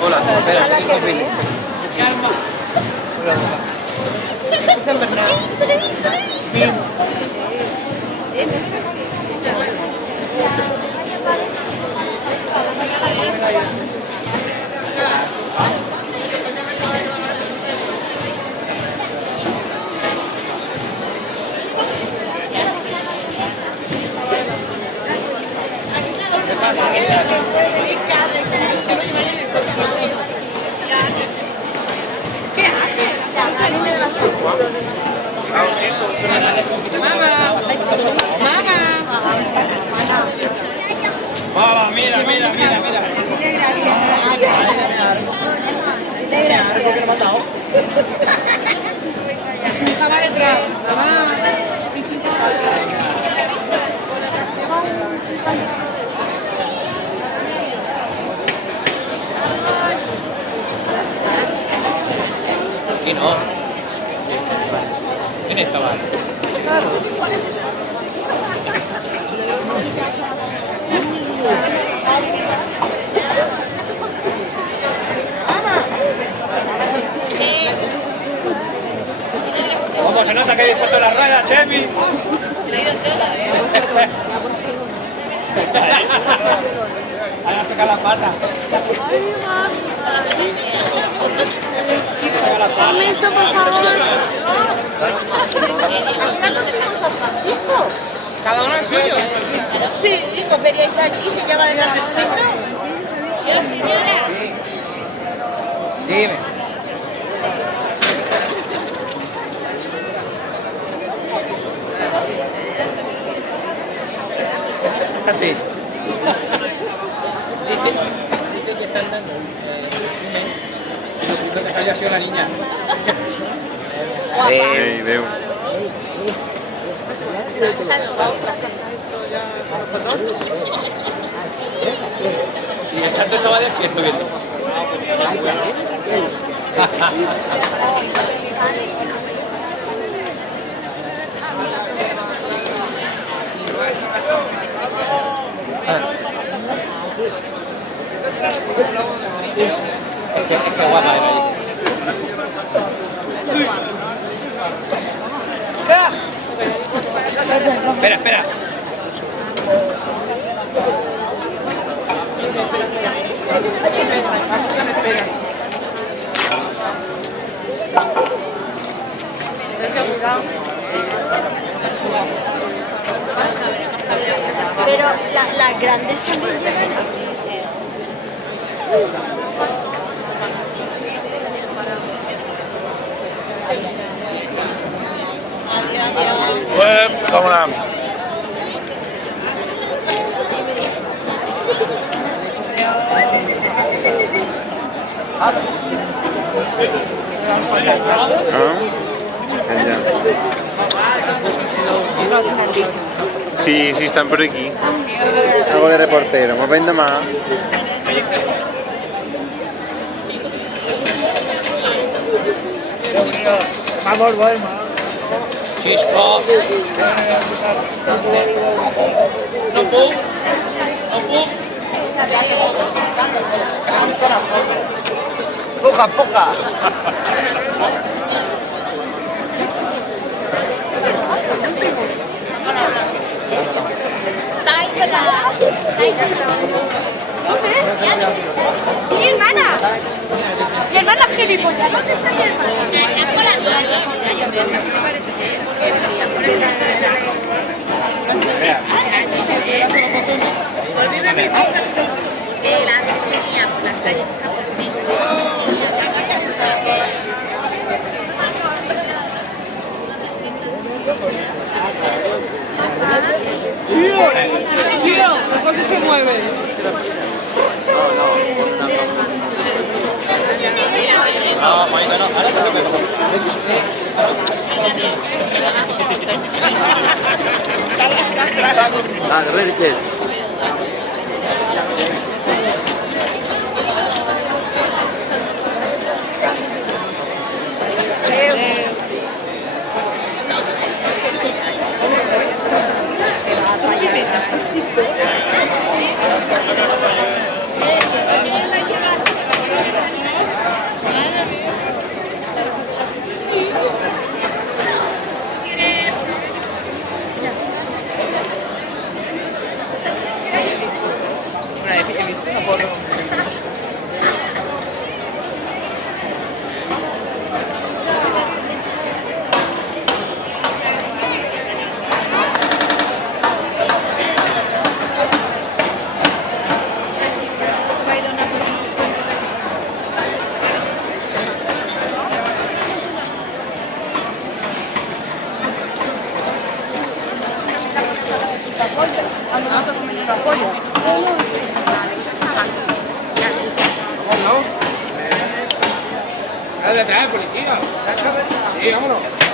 Hola, espera, estoy con Billy. Es San Bernardo. Lo he visto. Mamá, mira. Aquí no. ¿Quién estaba? ¿Cómo se nota que habéis puesto las rayas, Chemi? Ahora saca la pata. Permiso, por favor. ¿Cada uno el suyo? Sí, digo, veríais allí, se llama de la Cristo. Dime. Así. Dice que están dando que haya sido la niña. Veu. Y el chato estaba despierto viendo. Qué guapa era ahí. Espera. Pero las grandes también llevan. Pues, vámonos. Sí, están por aquí. Algo de reportero, ¿me vendo más? Vamos, bueno. Chispo. No puc. Poca. Mi hermana. Mi hermana gilipollas. ¿Dónde está mi hermana? Pues vive mi hija, que la tenía por las calles de San Francisco y la calle Tío, las cosas se mueven. No, Juanito, no. Ahora te lo pego. apoyo. Vámonos. Dale atrás, policía. Sí, vámonos.